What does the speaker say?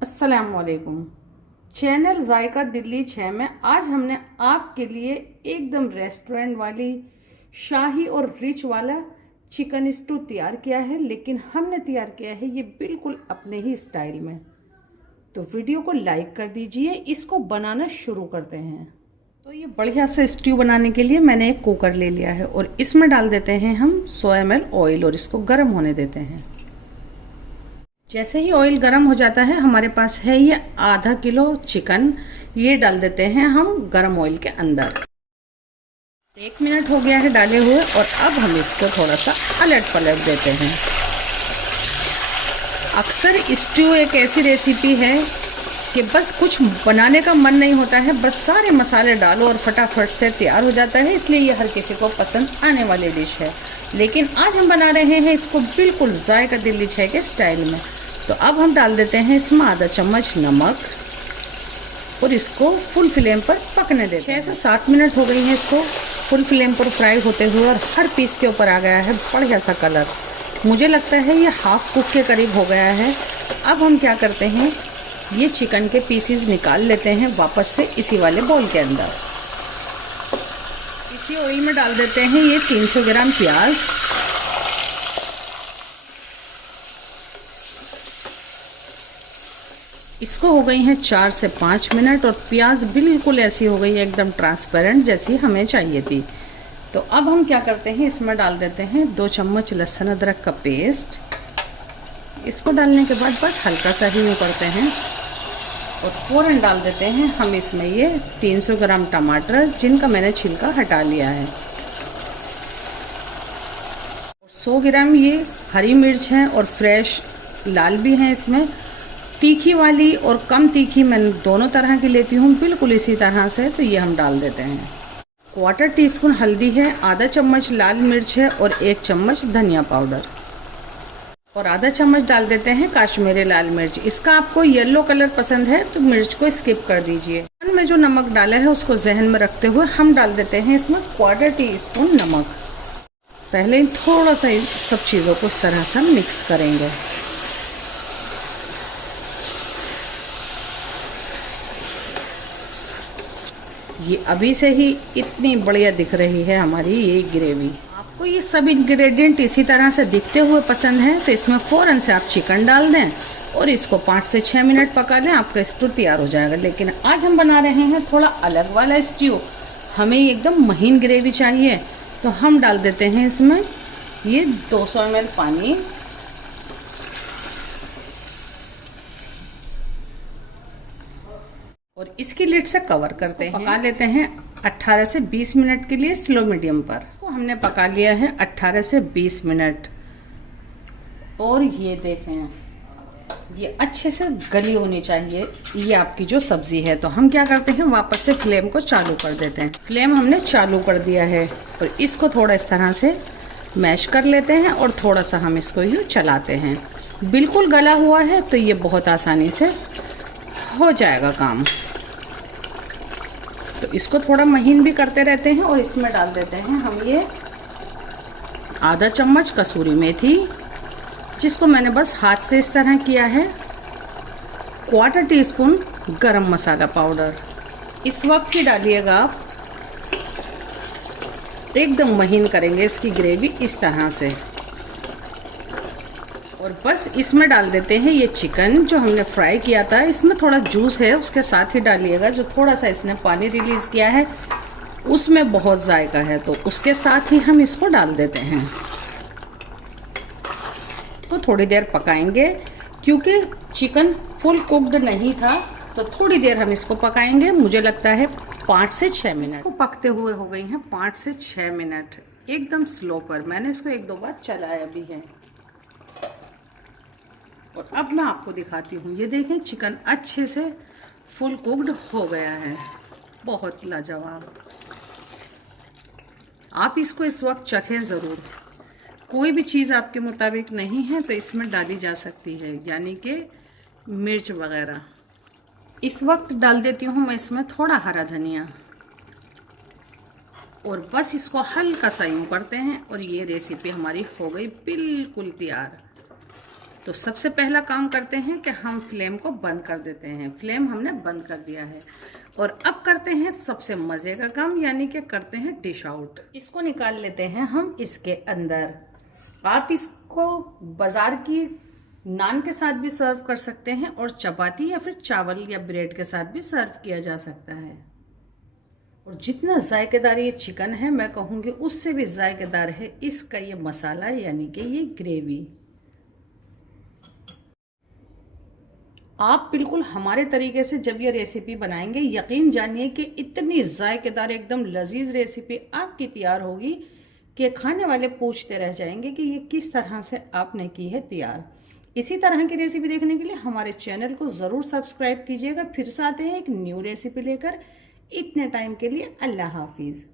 अस्सलामुअलैकुम। चैनल जायका दिल्ली 6 में आज हमने आपके लिए एकदम रेस्टोरेंट वाली शाही और रिच वाला चिकन स्टू तैयार किया है, लेकिन हमने तैयार किया है ये बिल्कुल अपने ही स्टाइल में। तो वीडियो को लाइक कर दीजिए, इसको बनाना शुरू करते हैं। तो ये बढ़िया से स्ट्यू बनाने के लिए मैंने एक कुकर ले लिया है और इसमें डाल देते हैं हम 100 ml ऑयल और इसको गर्म होने देते हैं। जैसे ही ऑयल गर्म हो जाता है, हमारे पास है ये आधा किलो चिकन, ये डाल देते हैं हम गर्म ऑयल के अंदर। 1 मिनट हो गया है डाले हुए और अब हम इसको थोड़ा सा अलट पलट देते हैं। अक्सर स्ट्यू एक ऐसी रेसिपी है कि बस कुछ बनाने का मन नहीं होता है, बस सारे मसाले डालो और फटाफट से तैयार हो जाता है, इसलिए ये हर किसी को पसंद आने वाली डिश है। लेकिन आज हम बना रहे हैं इसको बिल्कुल जायका दिल्ली 6 के स्टाइल में। तो अब हम डाल देते हैं इसमें आधा चम्मच नमक और इसको फुल फ्लेम पर पकने देते हैं। 6 से 7 मिनट हो गई हैं इसको फुल फ्लेम पर फ्राई होते हुए और हर पीस के ऊपर आ गया है बढ़िया सा कलर। मुझे लगता है ये हाफ कुक के करीब हो गया है। अब हम क्या करते हैं, ये चिकन के पीसेस निकाल लेते हैं वापस से इसी वाले बाउल के अंदर। इसी ऑयल में डाल देते हैं ये 300 ग्राम प्याज, इसको हो गई हैं 4 से 5 मिनट और प्याज बिल्कुल ऐसी हो गई है एकदम ट्रांसपेरेंट जैसी हमें चाहिए थी। तो अब हम क्या करते हैं, इसमें डाल देते हैं 2 चम्मच लहसुन अदरक का पेस्ट। इसको डालने के बाद बस हल्का सा ही करते हैं और फ़ौरन डाल देते हैं हम इसमें ये 300 ग्राम टमाटर जिनका मैंने छिलका हटा लिया है। 100 ग्राम ये हरी मिर्च है और फ्रेश लाल भी हैं इसमें। तीखी वाली और कम तीखी मैं दोनों तरह की लेती हूँ, बिल्कुल इसी तरह से। तो ये हम डाल देते हैं। 1/4 टीस्पून हल्दी है, आधा चम्मच लाल मिर्च है और 1 चम्मच धनिया पाउडर और आधा चम्मच डाल देते हैं काश्मीरी लाल मिर्च। इसका आपको येलो कलर पसंद है तो मिर्च को स्किप कर दीजिए। में जो नमक डाला है उसको जहन में रखते हुए हम डाल देते हैं इसमें 1/4 टीस्पून नमक। पहले थोड़ा सा सब चीज़ों को इस तरह से मिक्स करेंगे। ये अभी से ही इतनी बढ़िया दिख रही है हमारी ये ग्रेवी। आपको ये सब इंग्रेडिएंट इसी तरह से दिखते हुए पसंद है तो इसमें फ़ौरन से आप चिकन डाल दें और इसको 5 से 6 मिनट पका लें, आपका स्ट्यू तैयार हो जाएगा। लेकिन आज हम बना रहे हैं थोड़ा अलग वाला स्ट्यू, हमें एकदम महीन ग्रेवी चाहिए। तो हम डाल देते हैं इसमें ये 200 ml पानी और इसकी लिड से कवर करते हैं। पका लेते हैं 18 से 20 मिनट के लिए स्लो मीडियम पर। इसको हमने पका लिया है 18 से 20 मिनट और ये देखें ये अच्छे से गली होनी चाहिए ये आपकी जो सब्ज़ी है। तो हम क्या करते हैं, वापस से फ्लेम को चालू कर देते हैं। फ्लेम हमने चालू कर दिया है और इसको थोड़ा इस तरह से मैश कर लेते हैं और थोड़ा सा हम इसको यूँ चलाते हैं। बिल्कुल गला हुआ है तो ये बहुत आसानी से हो जाएगा काम। तो इसको थोड़ा महीन भी करते रहते हैं और इसमें डाल देते हैं हम ये आधा चम्मच कसूरी मेथी, जिसको मैंने बस हाथ से इस तरह किया है। 1/4 टीस्पून गरम मसाला पाउडर इस वक्त ही डालिएगा आप। एकदम महीन करेंगे इसकी ग्रेवी इस तरह से और बस इसमें डाल देते हैं ये चिकन जो हमने फ्राई किया था। इसमें थोड़ा जूस है उसके साथ ही डालिएगा, जो थोड़ा सा इसने पानी रिलीज़ किया है उसमें बहुत जायका है, तो उसके साथ ही हम इसको डाल देते हैं। तो थोड़ी देर पकाएंगे क्योंकि चिकन फुल कुक्ड नहीं था, तो थोड़ी देर हम इसको पकाएंगे। मुझे लगता है 5 से 6 मिनट। इसको पकते हुए हो गई हैं 5 से 6 मिनट एकदम स्लो पर। मैंने इसको 1-2 बार चलाया भी है और अब मैं आपको दिखाती हूँ। ये देखें चिकन अच्छे से फुल कुक्ड हो गया है, बहुत लाजवाब। आप इसको इस वक्त चखें ज़रूर। कोई भी चीज़ आपके मुताबिक नहीं है तो इसमें डाली जा सकती है, यानी कि मिर्च वगैरह। इस वक्त डाल देती हूँ मैं इसमें थोड़ा हरा धनिया और बस इसको हल्का सा यूँ करते हैं और ये रेसिपी हमारी हो गई बिल्कुल तैयार। तो सबसे पहला काम करते हैं कि हम फ्लेम को बंद कर देते हैं। फ्लेम हमने बंद कर दिया है और अब करते हैं सबसे मज़े का काम, यानी कि करते हैं डिश आउट। इसको निकाल लेते हैं हम इसके अंदर। आप इसको बाज़ार की नान के साथ भी सर्व कर सकते हैं और चपाती या फिर चावल या ब्रेड के साथ भी सर्व किया जा सकता है। और जितना जायकेदार ये चिकन है, मैं कहूँगी उससे भी जायकेदार है इसका ये मसाला, यानी कि ये ग्रेवी। आप बिल्कुल हमारे तरीके से जब ये रेसिपी बनाएंगे, यकीन जानिए कि इतनी जायकेदार एकदम लजीज रेसिपी आपकी तैयार होगी कि खाने वाले पूछते रह जाएंगे कि ये किस तरह से आपने की है तैयार। इसी तरह की रेसिपी देखने के लिए हमारे चैनल को ज़रूर सब्सक्राइब कीजिएगा। फिर से आते हैं एक न्यू रेसिपी लेकर। इतने टाइम के लिए अल्लाह हाफिज़।